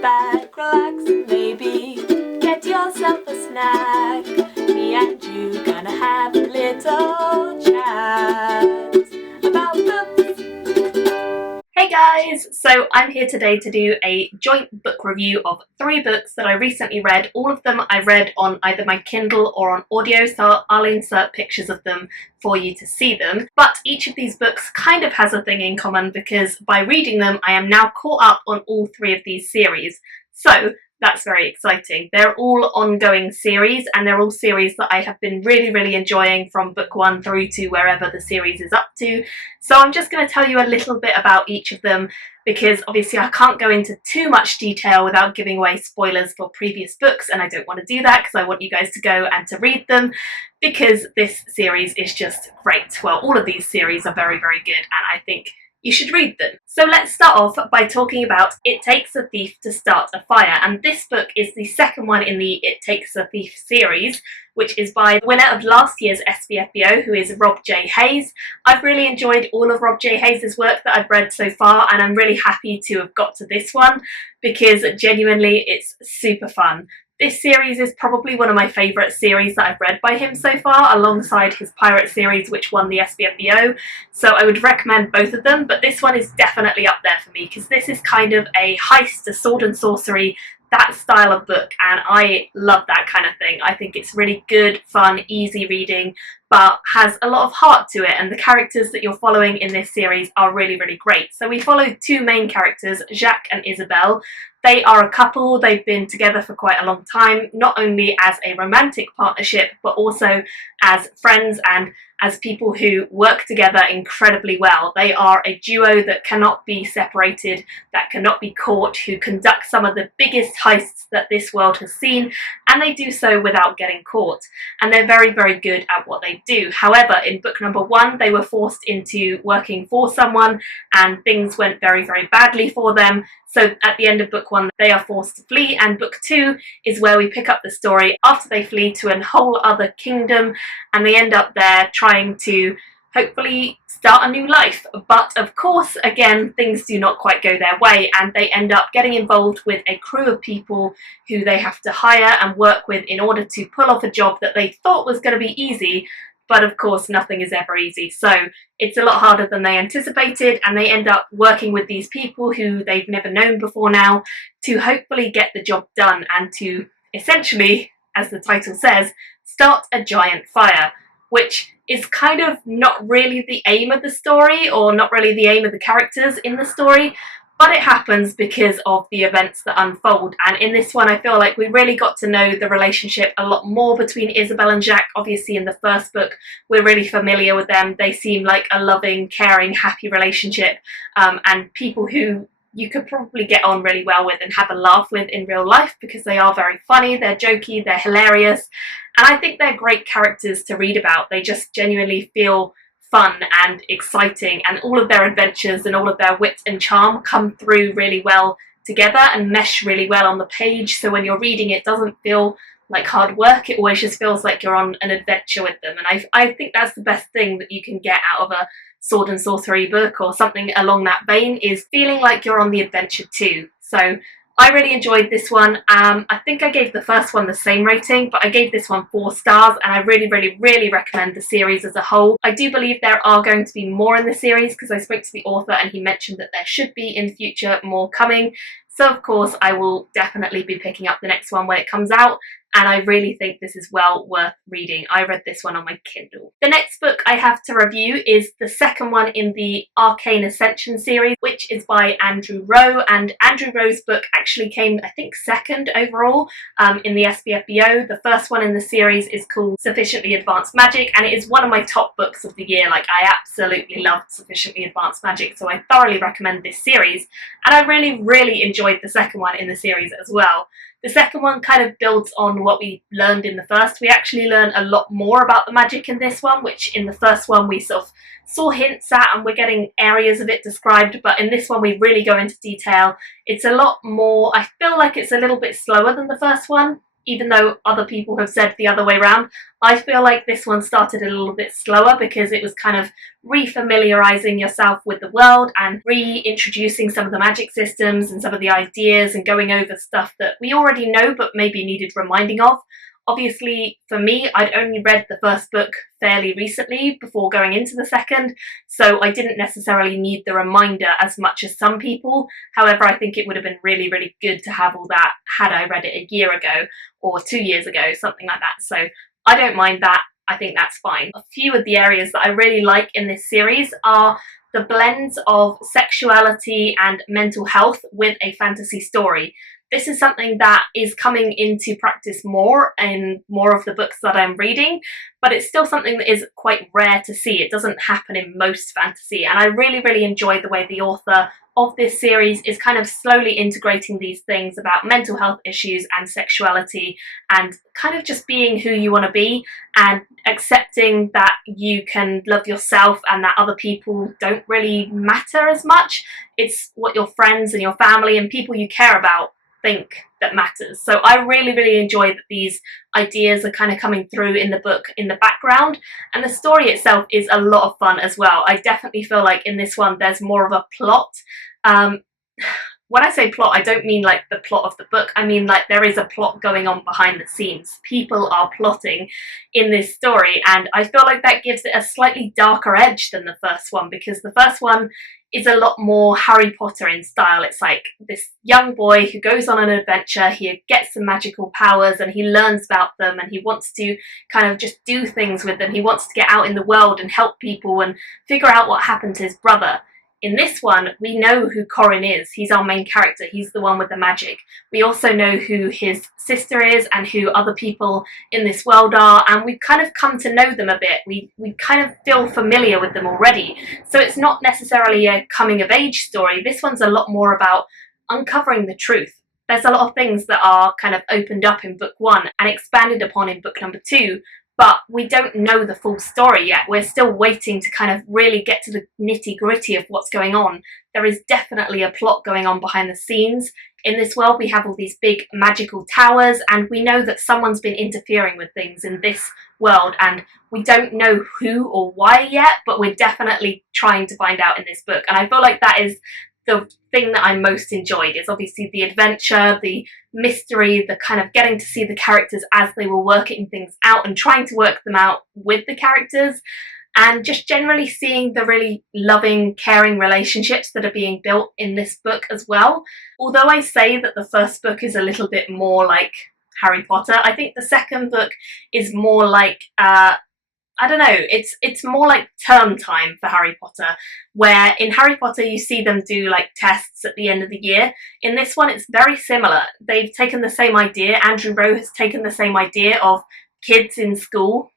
back, relax, and maybe get yourself a snack. Me and you gonna have a little chat about books. Hey guys! So I'm here today to do a joint book review of 3 books that I recently read. All of them I read on either my Kindle or on audio, so I'll insert pictures of them for you to see them. But each of these books kind of has a thing in common because by reading them I am now caught up on all 3 of these series. So that's very exciting. They're all ongoing series and they're all series that I have been really enjoying from book 1 through to wherever the series is up to. So I'm just going to tell you a little bit about each of them because obviously I can't go into too much detail without giving away spoilers for previous books, and I don't want to do that because I want you guys to go and to read them because this series is just great. Well, all of these series are very good and I think you should read them. So let's start off by talking about It Takes a Thief to Start a Fire, and this book is the second one in the It Takes a Thief series, which is by the winner of last year's SBFBO, who is Rob J. Hayes. I've really enjoyed all of Rob J. Hayes' work that I've read so far, and I'm really happy to have got to this one because genuinely it's super fun. This series is probably one of my favourite series that I've read by him so far, alongside his Pirate series, which won the SBFBO, so I would recommend both of them, but this one is definitely up there for me because this is kind of a heist, a sword and sorcery, that style of book, and I love that kind of thing. I think it's really good, fun, easy reading, but has a lot of heart to it, and the characters that you're following in this series are really great. So we follow 2 main characters, Jacques and Isabelle. They are a couple, they've been together for quite a long time, not only as a romantic partnership, but also as friends and as people who work together incredibly well. They are a duo that cannot be separated, that cannot be caught, who conduct some of the biggest heists that this world has seen, and they do so without getting caught. And they're very good at what they do. However, in book number 1, they were forced into working for someone, and things went very badly for them. So at the end of book 1, they are forced to flee, and book 2 is where we pick up the story after they flee to a whole other kingdom, and they end up there trying to hopefully start a new life. But of course, again, things do not quite go their way, and they end up getting involved with a crew of people who they have to hire and work with in order to pull off a job that they thought was going to be easy. But of course, nothing is ever easy. So it's a lot harder than they anticipated, and they end up working with these people who they've never known before now to hopefully get the job done and to essentially, as the title says, start a giant fire, which is kind of not really the aim of the story or not really the aim of the characters in the story. But it happens because of the events that unfold, and in this one I feel like we really got to know the relationship a lot more between Isabelle and Jacques. Obviously in the first book we're really familiar with them. They seem like a loving, caring, happy relationship, and people who you could probably get on really well with and have a laugh with in real life because they are very funny, they're jokey, they're hilarious, and I think they're great characters to read about. They just genuinely feel fun and exciting, and all of their adventures and all of their wit and charm come through really well together and mesh really well on the page, so when you're reading it doesn't feel like hard work, it always just feels like you're on an adventure with them. And I think that's the best thing that you can get out of a sword and sorcery book or something along that vein, is feeling like you're on the adventure too. So I really enjoyed this one. I think I gave the first one the same rating, but I gave this one 4 stars, and I really recommend the series as a whole. I do believe there are going to be more in the series because I spoke to the author and he mentioned that there should be in future more coming. So of course I will definitely be picking up the next one when it comes out, and I really think this is well worth reading. I read this one on my Kindle. The next book I have to review is the second one in the Arcane Ascension series, which is by Andrew Rowe, and Andrew Rowe's book actually came, I think, second overall in the SBFBO. The first one in the series is called Sufficiently Advanced Magic, and it is one of my top books of the year. Like, I absolutely loved Sufficiently Advanced Magic, so I thoroughly recommend this series, and I really enjoyed the second one in the series as well. The second one kind of builds on what we learned in the first. We actually learn a lot more about the magic in this one, which in the first one we sort of saw hints at and we're getting areas of it described, but in this one we really go into detail. It's a lot more, I feel like it's a little bit slower than the first one, even though other people have said the other way around. I feel like this one started a little bit slower because it was kind of re-familiarizing yourself with the world and reintroducing some of the magic systems and some of the ideas and going over stuff that we already know but maybe needed reminding of. Obviously, for me, I'd only read the first book fairly recently before going into the second, so I didn't necessarily need the reminder as much as some people. However, I think it would have been really, really good to have all that had I read it a year ago or 2 years ago, something like that. So I don't mind that. I think that's fine. A few of the areas that I really like in this series are the blends of sexuality and mental health with a fantasy story. This is something that is coming into practice more in more of the books that I'm reading, but it's still something that is quite rare to see. It doesn't happen in most fantasy, and I really, really enjoy the way the author of this series is kind of slowly integrating these things about mental health issues and sexuality and kind of just being who you want to be and accepting that you can love yourself and that other people don't really matter as much. It's what your friends and your family and people you care about think that matters. So I really, really enjoy that these ideas are kind of coming through in the book in the background, and the story itself is a lot of fun as well. I definitely feel like in this one there's more of a plot. When I say plot, I don't mean like the plot of the book. I mean like there is a plot going on behind the scenes. People are plotting in this story, and I feel like that gives it a slightly darker edge than the first one, because the first one is a lot more Harry Potter in style. It's like this young boy who goes on an adventure, he gets some magical powers and he learns about them and he wants to kind of just do things with them. He wants to get out in the world and help people and figure out what happened to his brother. In this one, we know who Corin is. He's our main character. He's the one with the magic. We also know who his sister is and who other people in this world are, and we've kind of come to know them a bit. We kind of feel familiar with them already. So it's not necessarily a coming-of-age story. This one's a lot more about uncovering the truth. There's a lot of things that are kind of opened up in book 1 and expanded upon in book number 2, but we don't know the full story yet. We're still waiting to kind of really get to the nitty-gritty of what's going on. There is definitely a plot going on behind the scenes. In this world, we have all these big magical towers, and we know that someone's been interfering with things in this world, and we don't know who or why yet, but we're definitely trying to find out in this book. And I feel like that is the thing that I most enjoyed, is obviously the adventure, the mystery, the kind of getting to see the characters as they were working things out and trying to work them out with the characters, and just generally seeing the really loving, caring relationships that are being built in this book as well. Although I say that the first book is a little bit more like Harry Potter, I think the second book is more like I don't know, it's more like term time for Harry Potter, where in Harry Potter you see them do like tests at the end of the year. In this one it's very similar. They've taken the same idea. Andrew Rowe has taken the same idea of kids in school,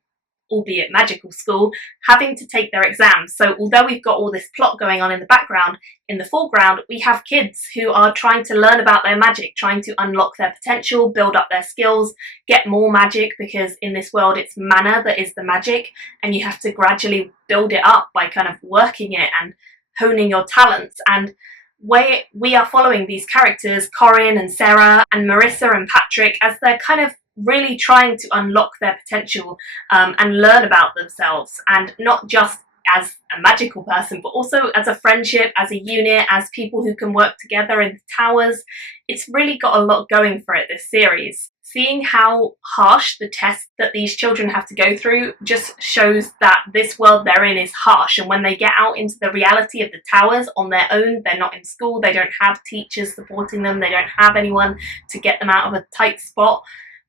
albeit magical school, having to take their exams. So although we've got all this plot going on in the background, in the foreground we have kids who are trying to learn about their magic, trying to unlock their potential, build up their skills, get more magic, because in this world it's mana that is the magic, and you have to gradually build it up by kind of working it and honing your talents. And we are following these characters, Corin and Sarah and Marissa and Patrick, as they're kind of really trying to unlock their potential and learn about themselves, and not just as a magical person, but also as a friendship, as a unit, as people who can work together in the towers. It's really got a lot going for it, this series. Seeing how harsh the tests that these children have to go through just shows that this world they're in is harsh, and when they get out into the reality of the towers on their own, they're not in school, they don't have teachers supporting them, they don't have anyone to get them out of a tight spot.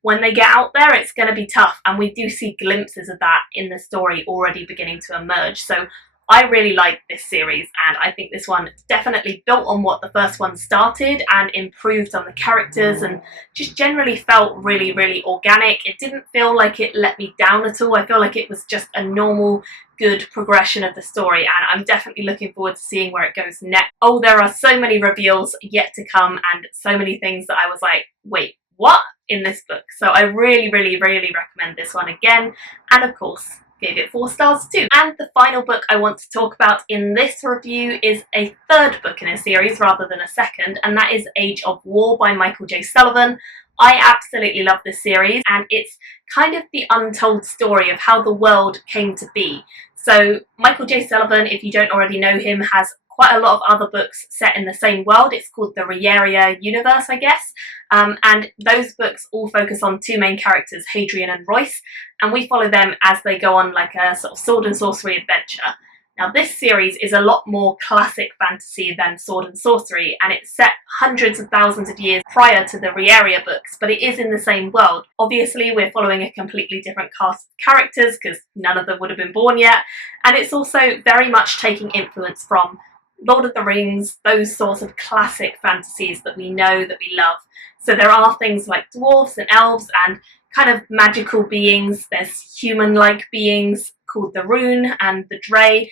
When they get out there, it's going to be tough, and we do see glimpses of that in the story already beginning to emerge. So I really like this series, and I think this one definitely built on what the first one started and improved on the characters, and just generally felt really, really organic. It didn't feel like it let me down at all. I feel like it was just a normal, good progression of the story, and I'm definitely looking forward to seeing where it goes next. Oh, there are so many reveals yet to come, and so many things that I was like, wait, what? In this book. So I really, really, really recommend this one again, and of course gave it 4 stars too. And the final book I want to talk about in this review is a third book in a series rather than a second, and that is Age of War by Michael J. Sullivan. I absolutely love this series, and it's kind of the untold story of how the world came to be. So Michael J. Sullivan, if you don't already know him, has quite a lot of other books set in the same world. It's called the Rieria universe, I guess. And those books all focus on two main characters, Hadrian and Royce, and we follow them as they go on like a sort of sword and sorcery adventure. Now, this series is a lot more classic fantasy than Sword and Sorcery, and it's set hundreds of thousands of years prior to the Rieria books, but it is in the same world. Obviously, we're following a completely different cast of characters, because none of them would have been born yet, and it's also very much taking influence from Lord of the Rings, those sorts of classic fantasies that we know, that we love. So there are things like dwarves and elves and kind of magical beings. There's human-like beings called the Rune and the Dray.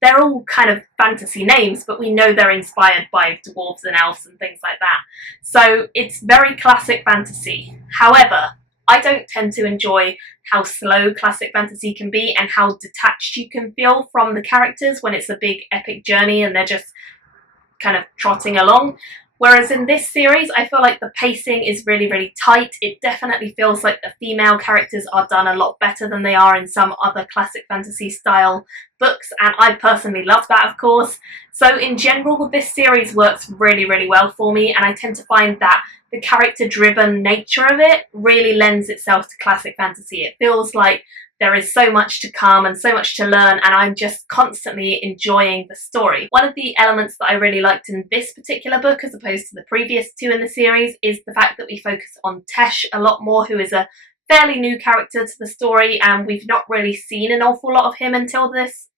They're all kind of fantasy names, but we know they're inspired by dwarves and elves and things like that. So it's very classic fantasy. However, I don't tend to enjoy how slow classic fantasy can be and how detached you can feel from the characters when it's a big epic journey and they're just kind of trotting along. Whereas in this series, I feel like the pacing is really, really tight. It definitely feels like the female characters are done a lot better than they are in some other classic fantasy style books, and I personally love that, of course. So in general, this series works really, really well for me, and I tend to find that the character-driven nature of it really lends itself to classic fantasy. It feels like there is so much to come and so much to learn, and I'm just constantly enjoying the story. One of the elements that I really liked in this particular book, as opposed to the previous two in the series, is the fact that we focus on Tesh a lot more, who is a fairly new character to the story, and we've not really seen an awful lot of him until this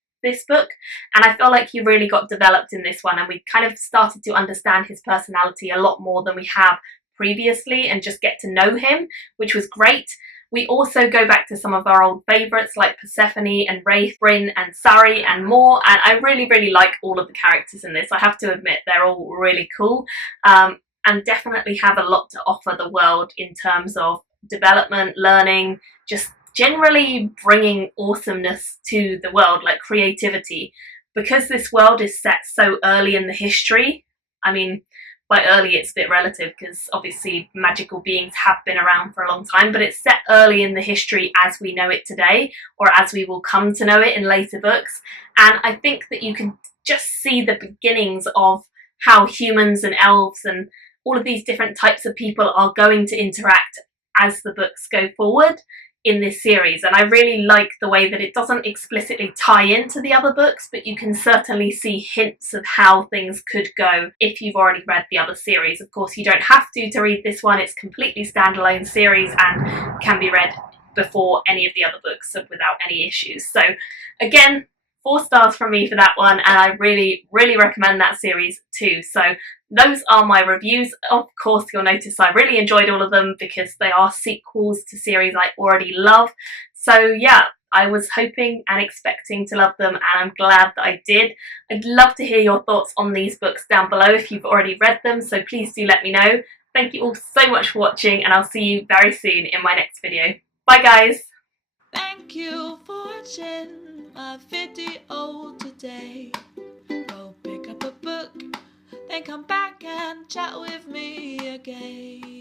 book, and I feel like he really got developed in this one, and we kind of started to understand his personality a lot more than we have previously and just get to know him, which was great. We also go back to some of our old favourites like Persephone and Wraith, Bryn and Sari and more, and I really, really like all of the characters in this. I have to admit they're all really cool, and definitely have a lot to offer the world in terms of development, learning, just generally bringing awesomeness to the world, like creativity. Because this world is set so early in the history, I mean, by early it's a bit relative because obviously magical beings have been around for a long time, but it's set early in the history as we know it today, or as we will come to know it in later books. And I think that you can just see the beginnings of how humans and elves and all of these different types of people are going to interact as the books go forward in this series, and I really like the way that it doesn't explicitly tie into the other books, but you can certainly see hints of how things could go if you've already read the other series. Of course, you don't have to read this one. It's a completely standalone series and can be read before any of the other books without any issues. So again, 4 stars from me for that one, and I really, really recommend that series too. So those are my reviews. Of course, you'll notice I really enjoyed all of them because they are sequels to series I already love. So yeah, I was hoping and expecting to love them, and I'm glad that I did. I'd love to hear your thoughts on these books down below if you've already read them, so please do let me know. Thank you all so much for watching, and I'll see you very soon in my next video. Bye guys! Thank you for watching my video today. Go pick up a book, then come back and chat with me again.